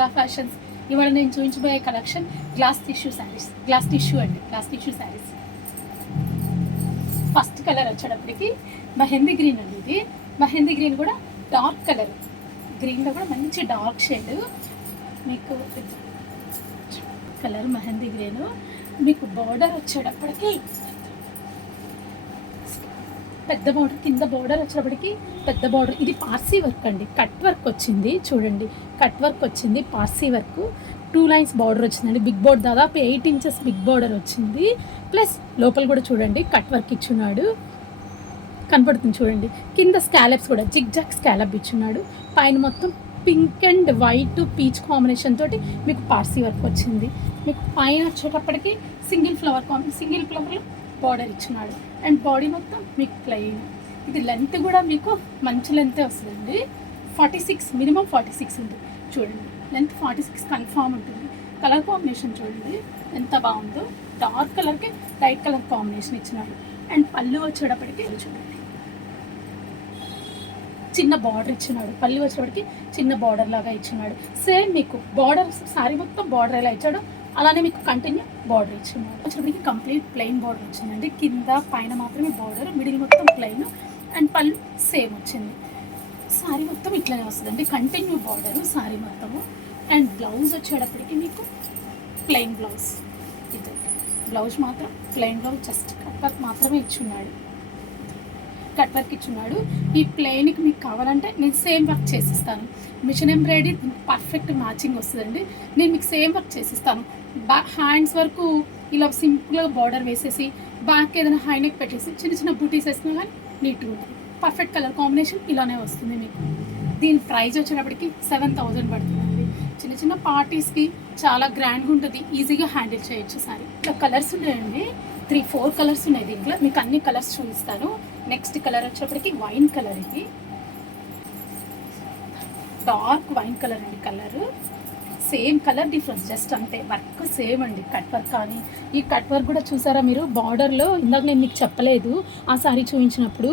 Ganga fashions. ఇవాళ నేను చూపించబోయే collection glass tissue saris. Glass tissue saris. First colour వచ్చేటప్పటికి మెహందీ గ్రీన్ అండి. ఇది మెహందీ గ్రీన్ కూడా డార్క్ కలర్, గ్రీన్లో కూడా మంచి డార్క్ షేడ్. మీకు కలర్ మెహందీ గ్రీన్. మీకు బార్డర్ వచ్చేటప్పటికి పెద్ద బార్డర్, కింద బార్డర్ వచ్చేటప్పటికి పెద్ద బార్డర్. ఇది పార్సీ వర్క్ అండి, కట్ వర్క్ వచ్చింది చూడండి. కట్ వర్క్ వచ్చింది, పార్సీ వర్క్. 2 లైన్స్ బార్డర్ వచ్చిందండి. బిగ్ బార్డర్ దాదాపు 8 ఇంచెస్ బిగ్ బార్డర్ వచ్చింది. ప్లస్ లోపల కూడా చూడండి కట్ వర్క్ ఇచ్చున్నాడు, కనపడుతుంది చూడండి. కింద స్కాలప్స్ కూడా జిగ్ జాగ్ స్కాలప్ ఇచ్చున్నాడు. పైన మొత్తం pink and white peach combination తోటి మీకు పార్సీ వర్క్ వచ్చింది. మీకు పైన వచ్చేటప్పటికి సింగిల్ ఫ్లవర్ బార్డర్ ఇచ్చినాడు. అండ్ బాడీ మొత్తం మీకు ప్లెయిన్. ఇది లెంత్ కూడా మీకు మంచి లెంతే వస్తుందండి. 46, మినిమం 46 ఉంది చూడండి. లెంత్ 46 కన్ఫామ్ ఉంటుంది. కలర్ కాంబినేషన్ చూడండి ఎంత బాగుందో. డార్క్ కలర్కి లైట్ కలర్ కాంబినేషన్ ఇచ్చినాడు. అండ్ పళ్ళు వచ్చేటప్పటికి చూడండి చిన్న బార్డర్ ఇచ్చినాడు. పళ్ళు వచ్చేటప్పటికి చిన్న బార్డర్ లాగా ఇచ్చినాడు. సేమ్ మీకు బార్డర్ సారీ మొత్తం బార్డర్ ఎలా ఇచ్చాడో అలానే మీకు కంటిన్యూ బార్డర్ ఇచ్చినాడు. వచ్చేటప్పటికి కంప్లీట్ ప్లెయిన్ బార్డర్ వచ్చిందండి. కింద పైన మాత్రమే బార్డర్, మిడిల్ మొత్తం ప్లెయిన్. అండ్ పళ్ళు సేమ్ వచ్చింది. సారీ మొత్తం ఇట్లానే వస్తుందండి, కంటిన్యూ బార్డర్ సారీ మొత్తము. అండ్ బ్లౌజ్ వచ్చేటప్పటికి మీకు ప్లెయిన్ బ్లౌజ్. ఇది బ్లౌజ్ మాత్రం plain blouse, just cut work మాత్రమే ఇచ్చున్నాడు. Cut work ఇచ్చున్నాడు. ఈ ప్లెయిన్కి మీకు కావాలంటే నేను సేమ్ వర్క్ చేసిస్తాను. మిషన్ ఎంబ్రాయిడరీ పర్ఫెక్ట్ మ్యాచింగ్ వస్తుందండి. నేను మీకు సేమ్ వర్క్ చేసిస్తాను. హ్యాండ్స్ వరకు ఇలా సింపుల్గా బార్డర్ వేసేసి బ్యాక్ ఏదైనా హైనెక్ పెట్టేసి చిన్న చిన్న బూటీస్ వేసినా కానీ నీట్గా ఉంటుంది. పర్ఫెక్ట్ కలర్ కాంబినేషన్ ఇలానే వస్తుంది మీకు. దీని ప్రైస్ వచ్చేటప్పటికి 7000 పడుతుందండి. చిన్న చిన్న పార్టీస్కి చాలా గ్రాండ్గా ఉంటుంది, ఈజీగా హ్యాండిల్ చేయొచ్చు సారీ. ఇట్లా కలర్స్ ఉన్నాయండి, 3-4 కలర్స్ ఉన్నాయి దీంట్లో. మీకు అన్ని కలర్స్ చూపిస్తాను. నెక్స్ట్ కలర్ వచ్చేటప్పటికి వైన్ కలర్. ఇది డార్క్ వైన్ కలర్ అండి. Colour same colour difference just అంతే. వర్క్ సేమ్ అండి, కట్ వర్క్. కానీ ఈ కట్ వర్క్ కూడా చూసారా మీరు బార్డర్లో. ఇందాక నేను మీకు చెప్పలేదు ఆ సారీ చూపించినప్పుడు,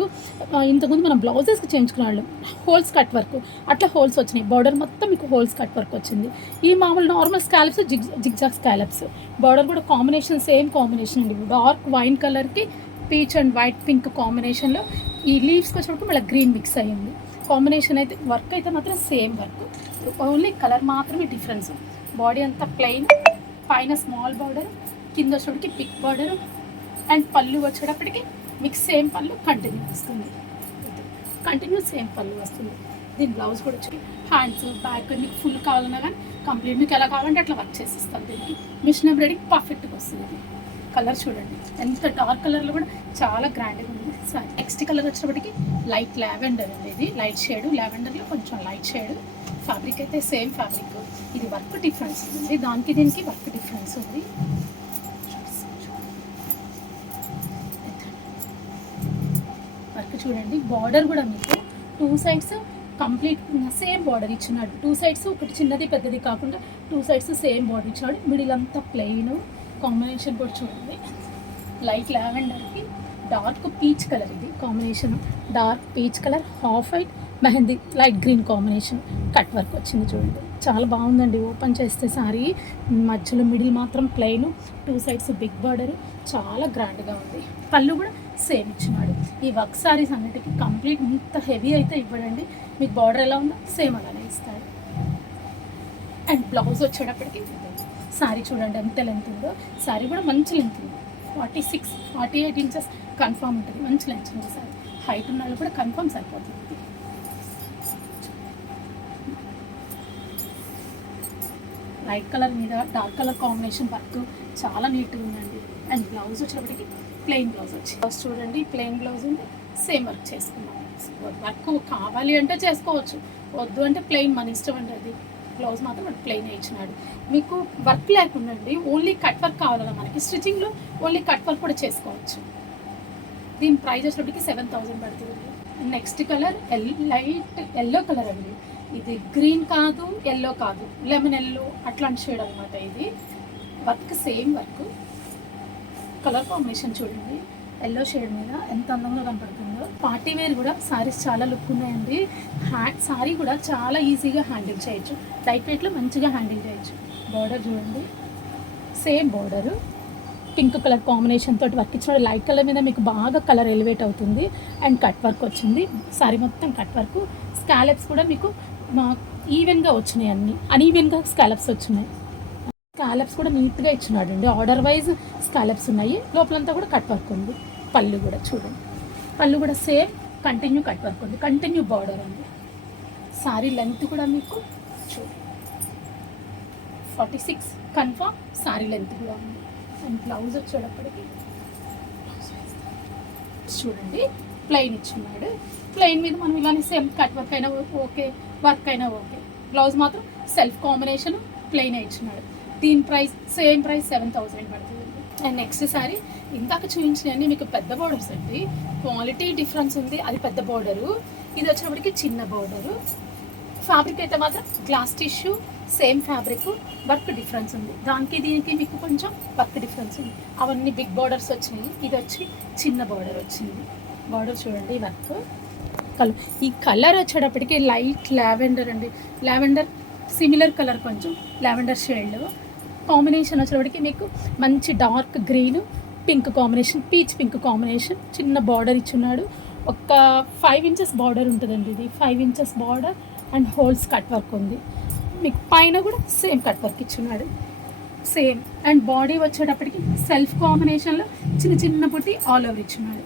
ఇంతకుముందు మనం బ్లౌజెస్కి చేయించుకునే వాళ్ళం హోల్స్ కట్ వర్క్, అట్లా హోల్స్ వచ్చినాయి. బార్డర్ మొత్తం మీకు హోల్స్ కట్ వర్క్ వచ్చింది. ఈ మామూలు normal scallops zigzag scallops. Border కూడా కాంబినేషన్ సేమ్ కాంబినేషన్ అండి. డార్క్ వైన్ కలర్కి పీచ్ అండ్ వైట్ పింక్ కాంబినేషన్లో ఈ లీవ్స్కి వచ్చినప్పుడు మళ్ళీ గ్రీన్ మిక్స్ అయ్యింది. కాంబినేషన్ అయితే వర్క్ అయితే మాత్రం సేమ్ వర్క్, ఓన్లీ కలర్ మాత్రమే డిఫరెన్స్. బాడీ అంతా ప్లెయిన్, పైన స్మాల్ బార్డర్, కింద వచ్చేటికి బిగ్ బార్డర్. అండ్ పళ్ళు వచ్చేటప్పటికి మీకు సేమ్ పళ్ళు కంటిన్యూ వస్తుంది. కంటిన్యూ సేమ్ పళ్ళు వస్తుంది. దీని బ్లౌజ్ కూడా వచ్చి హ్యాండ్స్ బ్యాక్ మీకు ఫుల్ కావాలన్నా కానీ కంప్లీట్ మీకు ఎలా కావాలంటే అట్లా వర్క్ చేసిస్తాను. దీనికి మిషన్ ఎంబ్రాయిడరీ పర్ఫెక్ట్గా వస్తుంది. కలర్ చూడండి ఎంత డార్క్ కలర్లో కూడా చాలా గ్రాండ్గా ఉంది సారీ. నెక్స్ట్ కలర్ వచ్చినప్పటికి లైట్ లావెండర్ అండి. ఇది లైట్ షేడ్, లావెండర్లో కొంచెం లైట్ షేడ్. ఫ్యాబ్రిక్ అయితే సేమ్ ఫ్యాబ్రిక్. ఇది వర్క్ డిఫరెన్స్ ఉంది, దానికి దీనికి వర్క్ డిఫరెన్స్ ఉంది. వర్క్ చూడండి. బార్డర్ కూడా మీకు 2 సైడ్స్ కంప్లీట్ సేమ్ బార్డర్ ఇచ్చినాడు. 2 సైడ్స్ ఒకటి చిన్నది పెద్దది కాకుండా 2 సైడ్స్ సేమ్ బార్డర్ ఇచ్చినాడు. మిడిల్ అంతా ప్లెయిన్. కాంబినేషన్ కూడా చూడండి లైట్ లావెండర్కి డార్క్ పీచ్ కలర్. ఇది combination dark peach colour, half white mehndi light green combination. Cut work వచ్చింది చూడండి, చాలా బాగుందండి. ఓపెన్ చేస్తే సారీ మధ్యలో మిడిల్ మాత్రం ప్లెయిన్, 2 సైడ్స్ బిగ్ బార్డర్, చాలా గ్రాండ్గా ఉంది. పళ్ళు కూడా సేమ్ ఇచ్చినాడు. ఈ వర్క్ సారీస్ అన్నిటికీ కంప్లీట్ ఇంత హెవీ అయితే ఇవ్వడండి. మీకు బార్డర్ ఎలా ఉందో సేమ్ అలానే ఇస్తాడు. అండ్ బ్లౌజ్ వచ్చేటప్పటికి సారీ చూడండి ఎంత లెంత్ ఉందో. సారీ కూడా మంచి లెంత్ ఉంది, 46-48 ఇంచెస్ కన్ఫామ్ ఉంటుంది. మంచి లెంత్ ఉంది సారీ. హైట్ ఉన్న వాళ్ళు కూడా కన్ఫామ్ సరిపోతుంది. లైట్ కలర్ మీద డార్క్ కలర్ కాంబినేషన్ వర్క్ చాలా నీట్గా ఉందండి. అండ్ బ్లౌజ్ వచ్చేటప్పటికి ప్లెయిన్ బ్లౌజ్ వచ్చి బ్లౌజ్ చూడండి ప్లెయిన్ బ్లౌజ్ ఉంది. సేమ్ వర్క్ చేసుకున్నాం. వర్క్ కావాలి అంటే చేసుకోవచ్చు, వద్దు అంటే ప్లెయిన్ మన ఇష్టం అండి. అది బ్లౌజ్ మాత్రం ప్లెయిన్ ఇచ్చినాడు. మీకు వర్క్ లేకుండా అండి ఓన్లీ కట్ వర్క్ కావాలన్నా మనకి స్టిచ్చింగ్లో ఓన్లీ కట్ వర్క్ కూడా చేసుకోవచ్చు. దీని ప్రైస్ వచ్చేటప్పటికి 7000 పడుతుంది. Next colour light yellow colour అండి. ఇది గ్రీన్ కాదు, ఎల్లో కాదు, లెమన్ ఎల్లో అట్లాంటి షేడ్ అనమాట. ఇది work same work. Colour combination చూడండి ఎల్లో షేడ్ మీద ఎంత అందంగా కనపడుతుందో. పార్టీ వేర్ కూడా సారీస్ చాలా లుక్ ఉన్నాయండి. సారీ కూడా చాలా ఈజీగా హ్యాండిల్ చేయొచ్చు, లైట్ వెయిట్లో మంచిగా హ్యాండిల్ చేయొచ్చు. బార్డర్ చూడండి, same border pink colour combination తోటి వర్క్ ఇచ్చిన లైట్ కలర్ మీద మీకు బాగా కలర్ ఎలివేట్ అవుతుంది. అండ్ కట్ వర్క్ వచ్చింది, సారీ మొత్తం కట్ వర్క్. స్కాలప్స్ కూడా మీకు ఈవెన్గా వచ్చినాయి, అన్ని అన్ఈవెన్గా స్కాలప్స్ వచ్చినాయి. స్కాలప్స్ కూడా నీట్గా ఇచ్చినాడు అండి, ఆర్డర్ వైజ్ స్కాలప్స్ ఉన్నాయి. లోపలంతా కూడా కట్ వర్క్ ఉంది. పళ్ళు కూడా చూడండి, పళ్ళు కూడా సేమ్ కంటిన్యూ కట్ వర్క్ ఉంది, కంటిన్యూ బార్డర్ ఉంది. సారీ లెంత్ కూడా మీకు చూడండి 46 కన్ఫర్మ్ సారీ లెంత్ కూడా ఉంది. అండ్ బ్లౌజ్ వచ్చేటప్పటికి చూడండి ప్లెయిన్ ఇచ్చున్నాడు. ప్లెయిన్ మీద మనం ఇలానే సేమ్ కట్ వర్క్ అయినా ఓకే, వర్క్ అయినా ఓకే. బ్లౌజ్ మాత్రం సెల్ఫ్ కాంబినేషన్ ప్లెయిన్ ఇచ్చినాడు. దీని ప్రైస్ సేమ్ ప్రైస్ 7000 పడుతుంది. అండ్ నెక్స్ట్ సారీ ఇందాక చూపించినవన్నీ మీకు పెద్ద బోర్డర్స్ అండి, క్వాలిటీ డిఫరెన్స్ ఉంది. అది పెద్ద బోర్డరు, ఇది వచ్చేటప్పటికి చిన్న బోర్డరు. ఫ్యాబ్రిక్ అయితే మాత్రం glass tissue, same fabric, work difference ఉంది. దానికి దీనికి మీకు కొంచెం వర్క్ డిఫరెన్స్ ఉంది. అవన్నీ బిగ్ బార్డర్స్ వచ్చినాయి, ఇది వచ్చి చిన్న బార్డర్ వచ్చింది. బార్డర్ చూడండి వర్క్ కలర్. ఈ కలర్ వచ్చేటప్పటికి లైట్ లావెండర్ అండి, లావెండర్ సిమిలర్ కలర్, కొంచెం లావెండర్ షేడ్ కాంబినేషన్ వచ్చేటప్పటికి మీకు మంచి dark green pink combination, peach pink combination. చిన్న బార్డర్ ఇచ్చున్నాడు, ఒక 5 ఇంచెస్ బార్డర్ ఉంటుందండి. ఇది 5 inches border and holes cut work ఉంది. మీకు పైన కూడా సేమ్ కట్ వర్క్ ఇచ్చున్నాడు సేమ్. అండ్ బాడీ వచ్చేటప్పటికి సెల్ఫ్ కాంబినేషన్లో చిన్న చిన్న పుట్టి ఆల్ ఓవర్ ఇచ్చున్నాడు.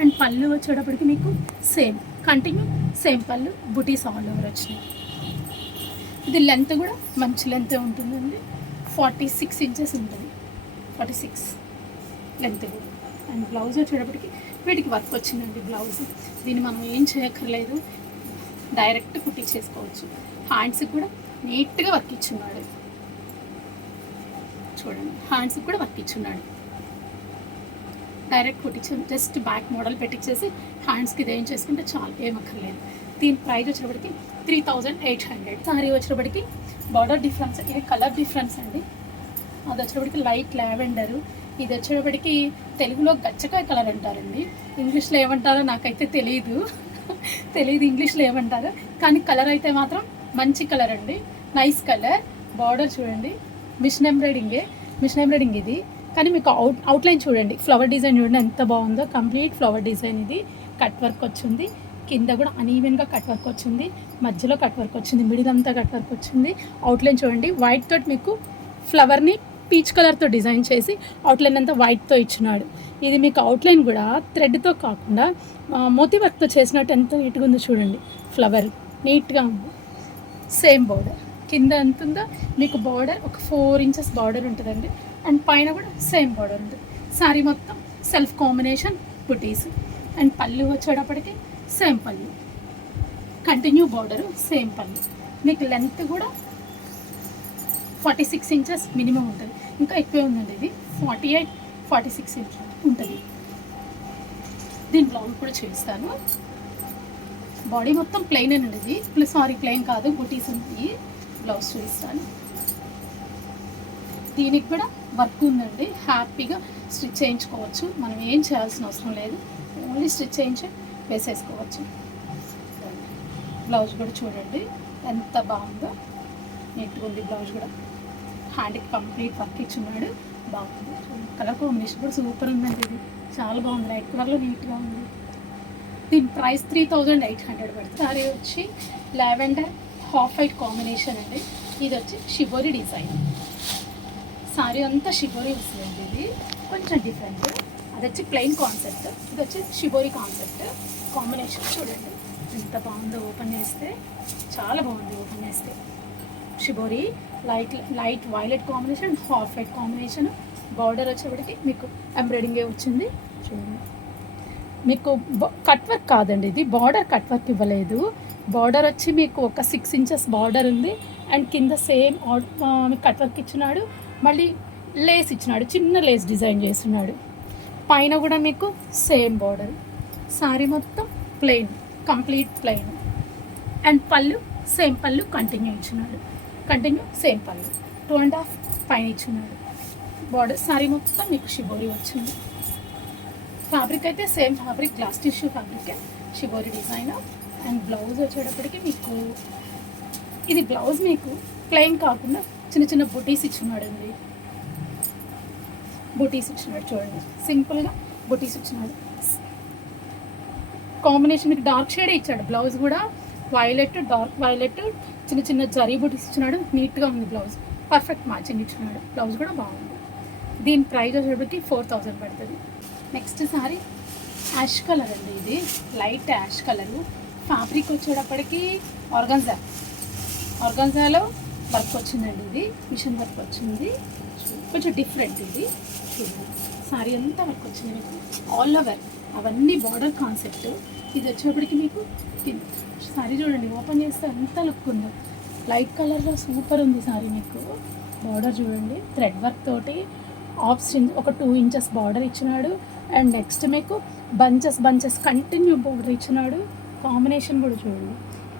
అండ్ పళ్ళు వచ్చేటప్పటికి మీకు సేమ్ కంటిన్యూ సేమ్ పళ్ళు, బుటీస్ ఆల్ ఓవర్ వచ్చినాయి. ఇది లెంత్ కూడా మంచి లెంత్ ఉంటుందండి, 46 ఇంచెస్ ఉంటుంది, 46 లెంత్ కూడా. అండ్ బ్లౌజ్ వచ్చేటప్పటికి వీటికి వర్క్ వచ్చిందండి బ్లౌజ్. దీన్ని మనం ఏం చేయక్కర్లేదు, డైరెక్ట్ కుట్టించేసుకోవచ్చు. హ్యాండ్స్కి కూడా నీట్గా వర్క్ ఇచ్చున్నాడు చూడండి, హ్యాండ్స్కి కూడా వర్క్ ఇచ్చున్నాడు. డైరెక్ట్ కుట్టించాను, జస్ట్ బ్యాక్ మోడల్ పెట్టించేసి హ్యాండ్స్కి ఇది ఏం చేసుకుంటే చాలా ఏమక్కర్లేదు. దీని ప్రైస్ వచ్చేటప్పటికి 3800. సారీ వచ్చేటప్పటికి బార్డర్ డిఫరెన్స్, ఇది కలర్ డిఫరెన్స్ అండి. అది వచ్చేటప్పటికి లైట్ లావెండరు, ఇది వచ్చేటప్పటికి తెలుగులో గచ్చకాయ కలర్ అంటారండి, ఇంగ్లీష్లో ఏమంటారో నాకైతే తెలియదు ఇంగ్లీష్లో ఏమంటారో, కానీ కలర్ అయితే మాత్రం మంచి కలర్ అండి, నైస్ కలర్. బార్డర్ చూడండి మిషన్ ఎంబ్రాయిడింగ్ ఇది, కానీ మీకు అవుట్లైన్ చూడండి, ఫ్లవర్ డిజైన్ చూడండి ఎంత బాగుందో, కంప్లీట్ ఫ్లవర్ డిజైన్. ఇది కట్ వర్క్ వచ్చింది, కింద కూడా అన్ఈవెన్గా కట్ వర్క్ వచ్చింది, మధ్యలో కట్ వర్క్ వచ్చింది, మిడిల్ అంతా కట్ వర్క్ వచ్చింది. అవుట్లైన్ చూడండి వైట్ తోటి మీకు ఫ్లవర్ని పీచ్ కలర్తో డిజైన్ చేసి అవుట్లైన్ అంతా వైట్తో ఇచ్చినాడు. ఇది మీకు అవుట్లైన్ కూడా థ్రెడ్తో కాకుండా మోతీ వర్క్తో చేసినట్టు ఎంత నీట్గా ఉందో చూడండి, ఫ్లవర్ నీట్గా ఉంది. సేమ్ బార్డర్ కింద ఎంత ఉందో మీకు బార్డర్ ఒక 4 ఇంచెస్ బార్డర్ ఉంటుందండి. అండ్ పైన కూడా సేమ్ బార్డర్ ఉంటుంది. సారీ మొత్తం సెల్ఫ్ కాంబినేషన్ బుటీస్. అండ్ పళ్ళు వచ్చేటప్పటికి సేమ్ పళ్ళు, కంటిన్యూ బార్డరు, సేమ్ పళ్ళు. మీకు లెంత్ కూడా 46 ఇంచెస్ మినిమం ఉంటుంది, ఇంకా ఎక్కువే ఉందండి. ఇది 48-46 ఇంచెస్ ఉంటుంది. దీని బ్లౌజ్ కూడా చూపిస్తాను. బాడీ మొత్తం ప్లెయిన్ అండి, ఇది ప్లెయిన్ కాదు, బుటీస్ ఉంది. బ్లౌజ్ చూపిస్తాను. దీనికి కూడా వర్క్ ఉందండి, హ్యాపీగా స్టిచ్ చేయించుకోవచ్చు, మనం ఏం చేయాల్సిన అవసరం లేదు, ఓన్లీ స్టిచ్ చేయించి వేసేసుకోవచ్చు. బ్లౌజ్ కూడా చూడండి ఎంత బాగుందో, నీట్గా ఉంది. బ్లౌజ్ కూడా హ్యాండ్కి కంప్లీట్ వర్క్ ఇచ్చున్నాడు, బాగుంది. కలర్ కాంబినేషన్ కూడా సూపర్ ఉందండి, ఇది చాలా బాగుంది, లైట్ కలర్లో నీట్గా ఉంది. దీని ప్రైస్ 3800 పడుతుంది. సారీ వచ్చి లావెండర్ హాఫ్ వైట్ కాంబినేషన్ అండి. ఇది వచ్చి షిబోరి డిజైన్, సారీ అంతా షిబోరి వస్తుందండి. ఇది కొంచెం డిఫరెంట్, అది వచ్చి ప్లెయిన్ కాన్సెప్ట్, ఇది వచ్చి షిబోరి కాన్సెప్ట్. కాంబినేషన్ చూడండి ఎంత బాగుందో, ఓపెన్ చేస్తే చాలా బాగుంది. ఓపెన్ చేస్తే shibori light violet combination, half white combination. Border వచ్చేప్పటికి మీకు ఎంబ్రాయిడింగే వచ్చింది చూడండి. మీకు కట్ వర్క్ కాదండి, ఇది బార్డర్ కట్ వర్క్ ఇవ్వలేదు. బార్డర్ వచ్చి మీకు ఒక 6 ఇంచెస్ బార్డర్ ఉంది. అండ్ కింద సేమ్ మీకు కట్ వర్క్ ఇచ్చినాడు, మళ్ళీ లేస్ ఇచ్చినాడు, చిన్న లేస్ డిజైన్ చేస్తున్నాడు. పైన కూడా మీకు సేమ్ బార్డర్. సారీ మొత్తం ప్లెయిన్, కంప్లీట్ ప్లెయిన్. అండ్ పళ్ళు సేమ్ పళ్ళు కంటిన్యూ ఇచ్చినాడు, కంటిన్యూ సేమ్ పళ్ళు 2.5 పైన ఇచ్చినాడు. బార్డర్ సారీ మొత్తం మీకు షిబోరి వచ్చింది. ఫ్యాబ్రిక్ అయితే same fabric glass tissue fabric, shibori design. And blouse వచ్చేటప్పటికి మీకు ఇది బ్లౌజ్ మీకు ప్లెయిన్ కాకుండా చిన్న చిన్న బుటీస్ ఇచ్చున్నాడండి. బుటీస్ ఇచ్చినాడు చూడండి, సింపుల్గా బుటీస్ ఇచ్చినాడు. కాంబినేషన్ మీకు డార్క్ షేడే ఇచ్చాడు. బ్లౌజ్ కూడా వైలెట్, డార్క్ వైలెట్, చిన్న చిన్న జరీ బుటీస్ ఇచ్చినాడు. నీట్గా ఉంది బ్లౌజ్, పర్ఫెక్ట్ మ్యాచింగ్ ఇచ్చినాడు. బ్లౌజ్ కూడా బాగుంది. దీని ప్రైస్ వచ్చేటప్పటికి 4000 పడుతుంది. నెక్స్ట్ సారీ యాష్ కలర్ అండి, ఇది లైట్ యాష్ కలరు. ఫ్యాబ్రిక్ వచ్చేటప్పటికి ఆర్గాన్జాలో వర్క్ వచ్చిందండి. ఇది మిషన్ వర్క్ వచ్చింది, కొంచెం డిఫరెంట్. ఇది చూడండి, సారీ అంతా వర్క్ వచ్చింది మీకు ఆల్ ఓవర్, అవన్నీ బార్డర్ కాన్సెప్ట్. ఇది వచ్చేటప్పటికి మీకు సారీ చూడండి, ఓపెన్ చేస్తే అంత లుక్ ఉంది. లైట్ కలర్లో సూపర్ ఉంది సారీ. మీకు బార్డర్ చూడండి, థ్రెడ్ వర్క్ తోటి ఆఫ్ స్టింగ్ ఒక 2 ఇంచెస్ బార్డర్ ఇచ్చినాడు. అండ్ నెక్స్ట్ మీకు బంచెస్ కంటిన్యూ బార్డర్ ఇచ్చినాడు. కాంబినేషన్ కూడా చూడండి,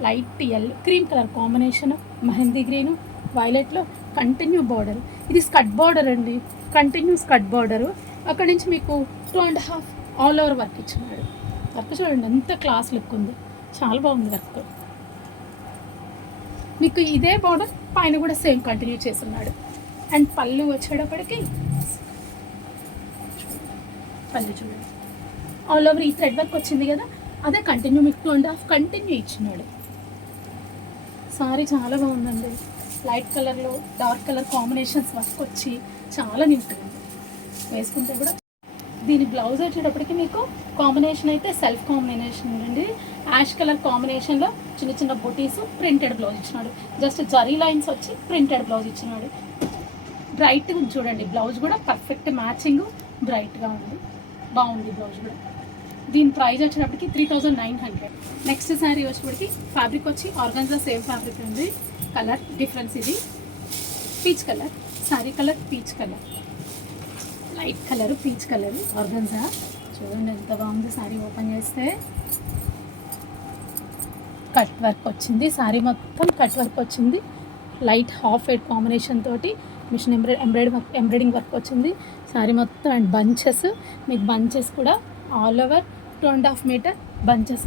light yellow cream colour combination, mehndi green, వైలెట్లో కంటిన్యూ బార్డర్. ఇది స్కట్ బార్డర్ అండి, కంటిన్యూ స్కట్ బార్డరు. అక్కడి నుంచి మీకు 2.5 ఆల్ ఓవర్ వర్క్ ఇచ్చినాడు. వర్క్ చూడండి ఎంత క్లాస్ లుక్ ఉంది, చాలా బాగుంది వర్క్. మీకు ఇదే బార్డర్ పైన కూడా సేమ్ కంటిన్యూ చేస్తున్నాడు. అండ్ పళ్ళు వచ్చేటప్పటికి పళ్ళు చూడండి ఆల్ ఓవర్ ఈ థ్రెడ్ వర్క్ వచ్చింది కదా, అదే కంటిన్యూ మీకు 2.5 కంటిన్యూ ఇచ్చినాడు. సారీ చాలా బాగుందండి, లైట్ కలర్లో డార్క్ కలర్ కాంబినేషన్స్ వర్క్ వచ్చి చాలా నీట్గా ఉంది. వేసుకుంటే కూడా దీని బ్లౌజ్ వచ్చేటప్పటికి మీకు కాంబినేషన్ అయితే సెల్ఫ్ కాంబినేషన్ అండి. యాష్ కలర్ కాంబినేషన్లో చిన్న చిన్న బుటీస్, ప్రింటెడ్ బ్లౌజ్ ఇచ్చినాడు. జస్ట్ జరీ లైన్స్ వచ్చి ప్రింటెడ్ బ్లౌజ్ ఇచ్చినాడు. బ్రైట్గా ఉంది చూడండి, బ్లౌజ్ కూడా పర్ఫెక్ట్ మ్యాచింగ్, బ్రైట్గా ఉంది, బాగుంది బ్లౌజ్ కూడా. దీని ప్రైస్ వచ్చేటప్పటికి 3900. నెక్స్ట్ శారీ వచ్చేటప్పటికి ఫ్యాబ్రిక్ వచ్చి ఆర్గాన్జా సేమ్ ఫ్యాబ్రిక్ ఉంది. కలర్ డిఫరెన్స్, ఇది peach colour, sari colour peach colour, light colour peach colour organza. చూడండి ఎంత బాగుంది శారీ. ఓపెన్ చేస్తే కట్ వర్క్ వచ్చింది, శారీ మొత్తం కట్ వర్క్ వచ్చింది. లైట్ హాఫ్ వైట్ కాంబినేషన్ తోటి మిషన్ ఎంబ్రాయిడింగ్ వర్క్ వచ్చింది శారీ మొత్తం. అండ్ బంచెస్, మీకు బంచెస్ కూడా ఆల్ ఓవర్ 2.5 మీటర్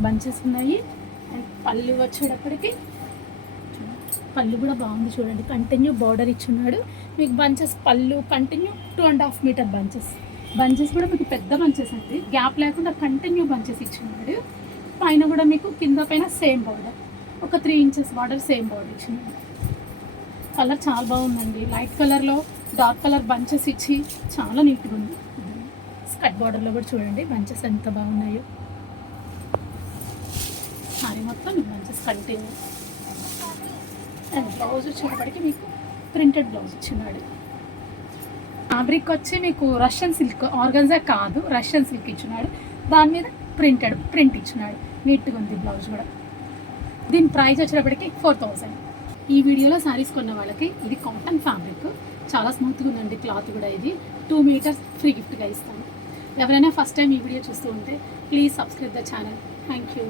బంచెస్ ఉన్నాయి. అండ్ పళ్ళు వచ్చేటప్పటికి పళ్ళు కూడా బాగుంది చూడండి, కంటిన్యూ బార్డర్ ఇచ్చున్నాడు. మీకు బంచెస్ పళ్ళు కంటిన్యూ 2.5 మీటర్ బంచెస్ కూడా మీకు పెద్ద బంచెస్ అండి, గ్యాప్ లేకుండా కంటిన్యూ బంచెస్ ఇచ్చున్నాడు. పైన కూడా మీకు కింద పైన సేమ్ బార్డర్, ఒక 3 ఇంచెస్ బార్డర్, సేమ్ బార్డర్ ఇచ్చున్నాడు. కలర్ చాలా బాగుందండి, లైట్ కలర్లో డార్క్ కలర్ బంచెస్ ఇచ్చి చాలా నీట్గా ఉంది. స్కట్ బార్డర్లో కూడా చూడండి బంచెస్ ఎంత బాగున్నాయో. సారీ మొత్తం బంచెస్ కంటిన్యూ. అండ్ బ్లౌజ్ వచ్చేటప్పటికి మీకు ప్రింటెడ్ బ్లౌజ్ ఇచ్చినాడు. ఫ్యాబ్రిక్ వచ్చి మీకు రష్యన్ సిల్క్, ఆర్గన్జా కాదు, రష్యన్ సిల్క్ ఇచ్చినాడు. దాని మీద ప్రింట్ ఇచ్చినాడు, నీట్గా ఉంది బ్లౌజ్ కూడా. దీని ప్రైస్ వచ్చేటప్పటికి 4000. ఈ వీడియోలో శారీస్ కొన్న వాళ్ళకి ఇది కాటన్ ఫ్యాబ్రిక్, చాలా స్మూత్గా ఉందండి క్లాత్ కూడా. ఇది 2 మీటర్స్ ఫ్రీ గిఫ్ట్గా ఇస్తాను. ఎవరైనా ఫస్ట్ టైం ఈ వీడియో చూస్తూ ఉంటే please subscribe the channel. Thank you.